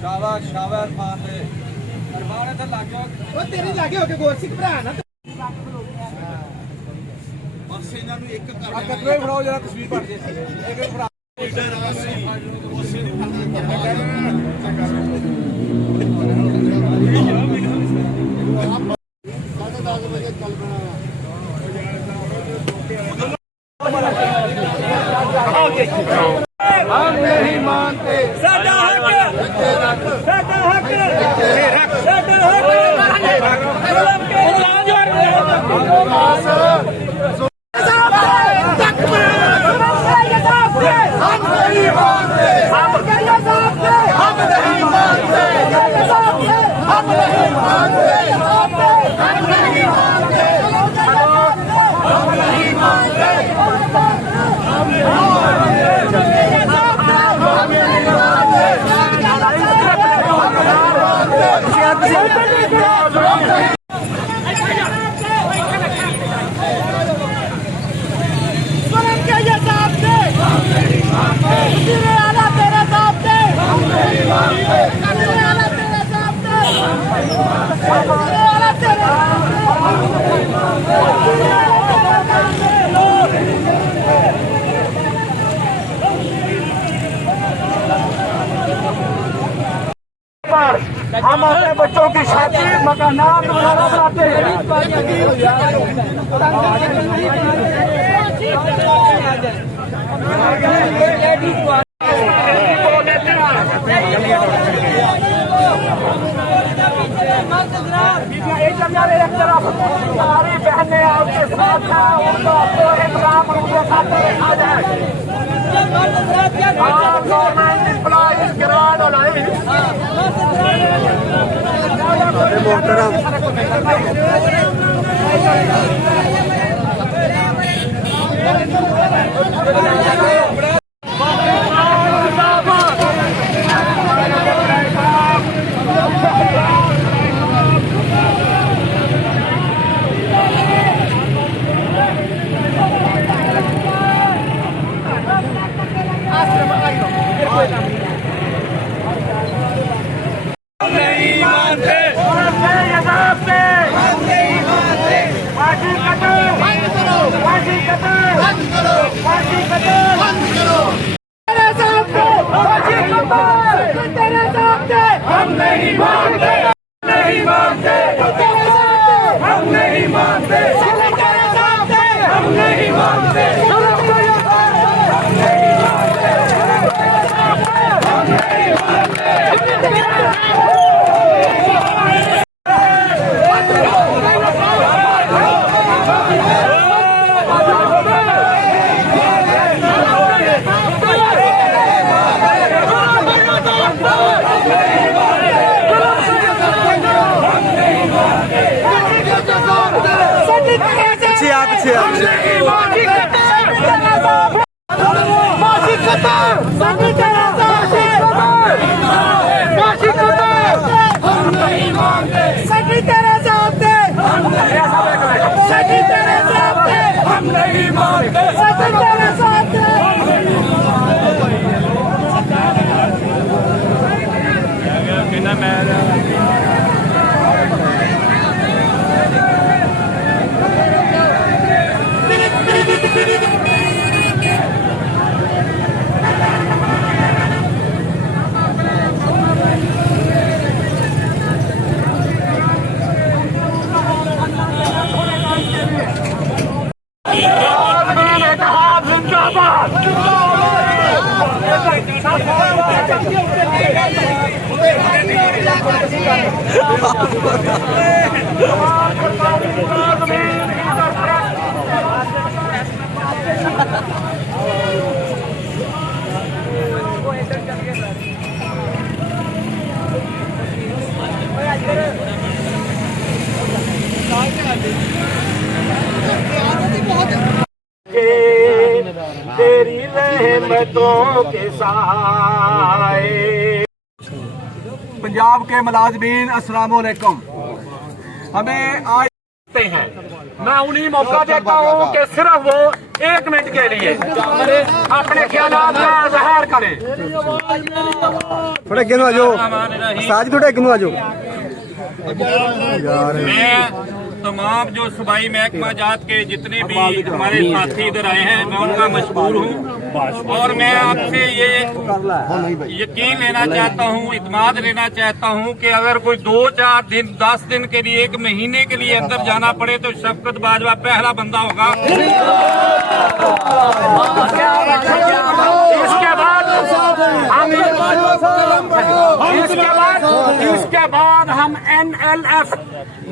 शाबाश शाबाश मान दे अरमान इधर लग गया ओ तेरे लागे हो के गोरसिक भरा ना बस इन्हां नु एक कर कतरे फड़ाओ जरा तस्वीर पड़ जे एक फड़ा हम नहीं मानते साडा हक साडा हक साडा हक हम अपने बच्चों की शादी मकानात वगैरह बनाते हैं। हमारी बहनें आपके साथ हैं, उनको इकराम उनके साथ रखा जाए। गवर्नमेंट एम्प्लॉइज ग्रांड हम नहीं मानते नहीं मानते हम नहीं मानते हम नहीं मानते तेरी रहमतों के साए। पंजाब के मुलाजमीन अस्सलाम वालेकुम। हमें आज सकते हैं। मैं उन्हें मौका देता हूँ कि सिर्फ वो 1 मिनट के लिए अपने ख्यालात का इजहार करें। थोड़ा गिनो आ जाओ, साज थोड़ा गिनो आ जाओ। मैं तमाम जो सूबाई महकमा जात के जितने भी हमारे साथी इधर आए हैं मैं उनका मशहूर हूँ और मैं आपसे ये यकीन लेना चाहता हूँ, इत्मीनान लेना चाहता हूँ कि अगर कोई 2-4 दिन 10 दिन के लिए 1 महीने के लिए अंदर जाना पड़े तो शफकत बाजवा पहला बंदा होगा। इसके बाद हम NLF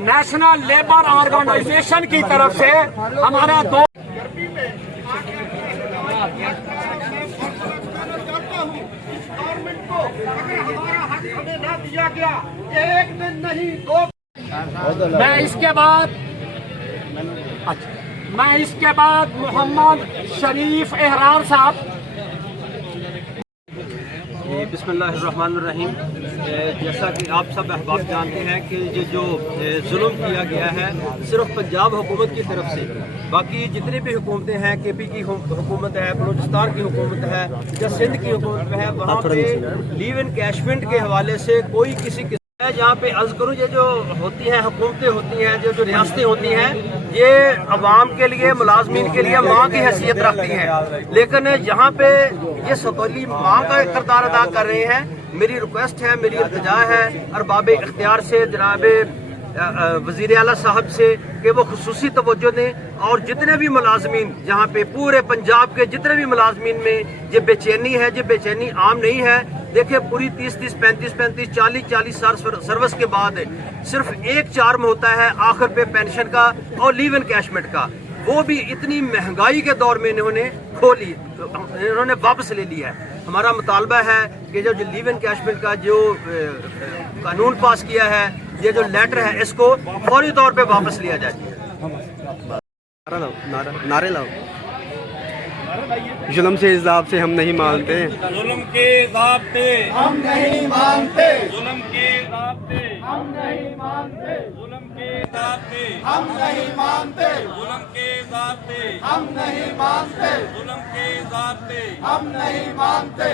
नेशनल लेबर ऑर्गेनाइजेशन की तरफ से हमारा 2 गवर्नमेंट को अगर हमारा हक हमें ना दिया गया 1 दिन नहीं 2। मैं इसके बाद मोहम्मद शरीफ एहरार साहब। बिस्मिल्लाहिर्रहमानिर्रहीम। जैसा कि आप सब अहबाब जानते हैं कि ये जो जुल्म किया गया है सिर्फ पंजाब हुकूमत की तरफ से, बाकी जितनी भी हुकूमतें हैं KP की हुकूमत है, बलूचिस्तान की हुकूमत है या सिंध की हुकूमत है, वहाँ पे लीव इनकैशमेंट के हवाले से कोई किसी जहाँ पे अर्ज करूँ ये जो होती हैं हुकूमतें होती हैं जो रियासतें होती हैं ये अवाम के लिए मुलाजमीन के लिए माँ की हैसियत रखती हैं, लेकिन यहाँ पे ये सतौली माँ का किरदार अदा कर रहे हैं। मेरी रिक्वेस्ट है, मेरी इल्तिजा है अरबाब इख्तियार से, जनाब वज़ीर आला साहब से कि वो खुसूसी तवज्जो दें और जितने भी मुलाजमीन यहाँ पे पूरे पंजाब के जितने भी मुलाजमीन में ये बेचैनी है, ये बेचैनी आम नहीं है। देखिए पूरी 30-30, 35-35, 40-40 साल सर्विस के बाद सिर्फ 1 चार्म होता है आखिर पे पेंशन का और लीव इनकैशमेंट का, वो भी इतनी महंगाई के दौर में इन्होंने खो ली, इन्होंने वापस ले लिया है। हमारा मुतालबा है कि जो लीव इनकैशमेंट का जो कानून पास किया है, ये जो लेटर है, इसको फौरी तौर पे वापस लिया जाए। नारे लाओ। जुल्म से इज़ाब से हम नहीं मानते, जुल्म के ज़ाब्ते हम नहीं मानते, जुल्म के ज़ाब्ते हम नहीं मानते, जुल्म के ज़ाब्ते हम नहीं मानते, जुल्म के ज़ाब्ते हम नहीं मानते, जुल्म के ज़ाब्ते हम नहीं मानते।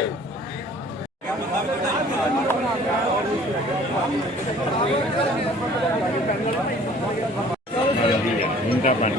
उनका पानी